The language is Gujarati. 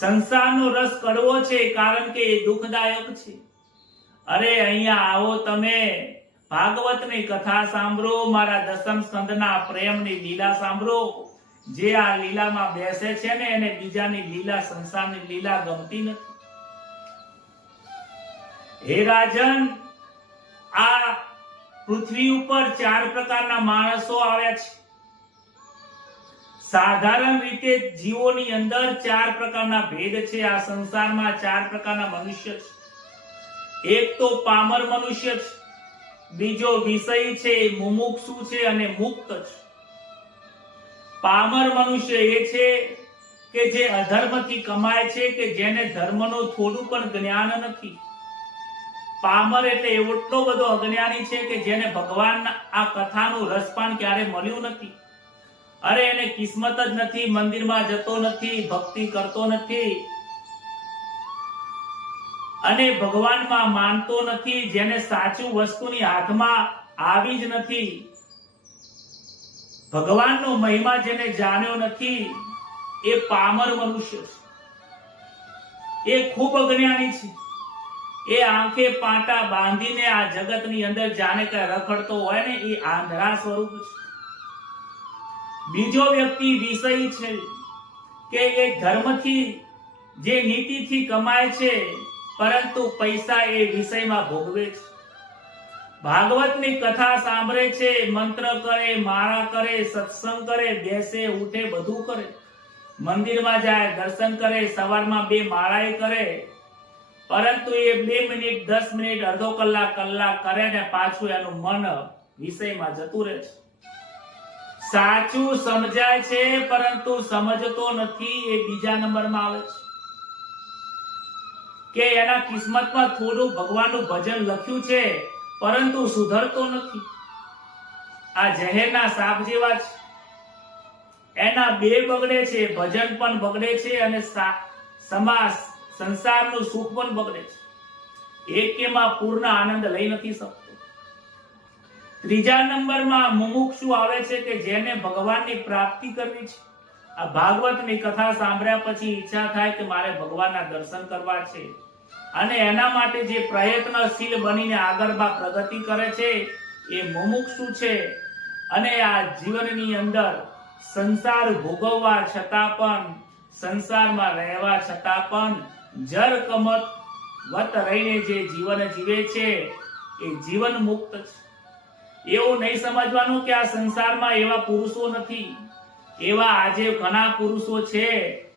સંસારનો રસ કડવો છે કારણ કે એ દુઃખદાયક છે. અરે અહીંયા આવો, તમે ભાગવતની કથા સાંભળો, મારા દસમ સ્કંદના પ્રેમની લીલા સાંભળો. જે આ લીલામાં બેસે છે ને એને બીજાની લીલા, સંસારની લીલા ગમતી નથી. હે રાજન, આ પૃથ્વી ઉપર 4 પ્રકારના માણસો આવ્યા છે. સાધારણ રીતે જીવોની અંદર 4 પ્રકારના ભેદ છે. આ સંસારમાં 4 પ્રકારના મનુષ્ય છે. એક તો પામર મનુષ્ય છે, બીજો વિષય છે, મુમુક્ષુ છે અને મુક્ત છે. પામર મનુષ્ય એ છે કે જે અધર્મથી કમાય છે, કે જેને ધર્મનું થોડું પણ જ્ઞાન નથી. પામર એટલે એટલો બધો અજ્ઞાની છે કે જેને ભગવાન આ કથાનું રસપાન ક્યારે મળ્યું નથી. અરે એને કિસ્મત જ નથી, મંદિરમાં જતો નથી, ભક્તિ કરતો નથી અને ભગવાનમાં માનતો નથી. જેને સાચું વસ્તુની હાથમાં આવી જ નથી, ભગવાનનો મહિમા જેને જાણ્યો નથી, એ પામર મનુષ્ય છે. એ ખૂબ અજ્ઞાની છે. એ આંખે પાટા બાંધીને આ જગતની અંદર જાણે કે રખડતો હોય ને, એ આંધળા સ્વરૂપ છે. બીજો વ્યક્તિ વિષય છે કે એ ધર્મથી, જે નીતિથી કમાય છે, પરંતુ પૈસા એ વિષયમાં ભોગવે છે. ભાગવતની કથા સાંભળે છે, મંત્ર કરે, માળા કરે, સત્સંગ કરે, બેસે ઉઠે બધું કરે, મંદિરમાં જાય, દર્શન કરે, સવારમાં 2 માળાએ કરે, પરંતુ એ 2 મિનિટ, 10 મિનિટ, અડધો કલાક, કલાક કરે ને પાછું એનું મન વિષયમાં જતું રહે છે. સાચું સમજાય છે પરંતુ સમજતો નથી, એ બીજા નંબરમાં આવે છે. કે એના કિસ્મતમાં થોડું ભગવાનનું ભજન લખ્યું છે પરંતુ સુધરતો નથી. આ ઝેરના સાપ જેવા છે. એના 2 બગડે છે, ભજન પણ બગડે છે અને સંસારનું સુખ પણ બગડે છે. એકેમાં પૂર્ણ આનંદ લઈ નથી શકતો. ત્રીજા નંબરમાં મુમુક્ષુ આવે છે કે જેને ભગવાનની પ્રાપ્તિ કરવી છે. આ ભાગવતની કથા સાંભળ્યા પછી ઈચ્છા થાય કે મારે ભગવાનના દર્શન કરવા છે અને એના માટે જે પ્રયત્નશીલ બનીને આગળમાં પ્રગતિ કરે છે એ મુમુક્ષુ છે. અને આ જીવનની અંદર સંસાર ભોગવવા છતાં પણ, સંસારમાં રહેવા છતાં પણ જર કમત વત રહીને જે જીવન જીવે છે એ જીવન મુક્ત છે. એવું નહીં સમજવાનું કે આ સંસારમાં એવા પુરુષો નથી. એવા આજે ઘણા પુરુષો છે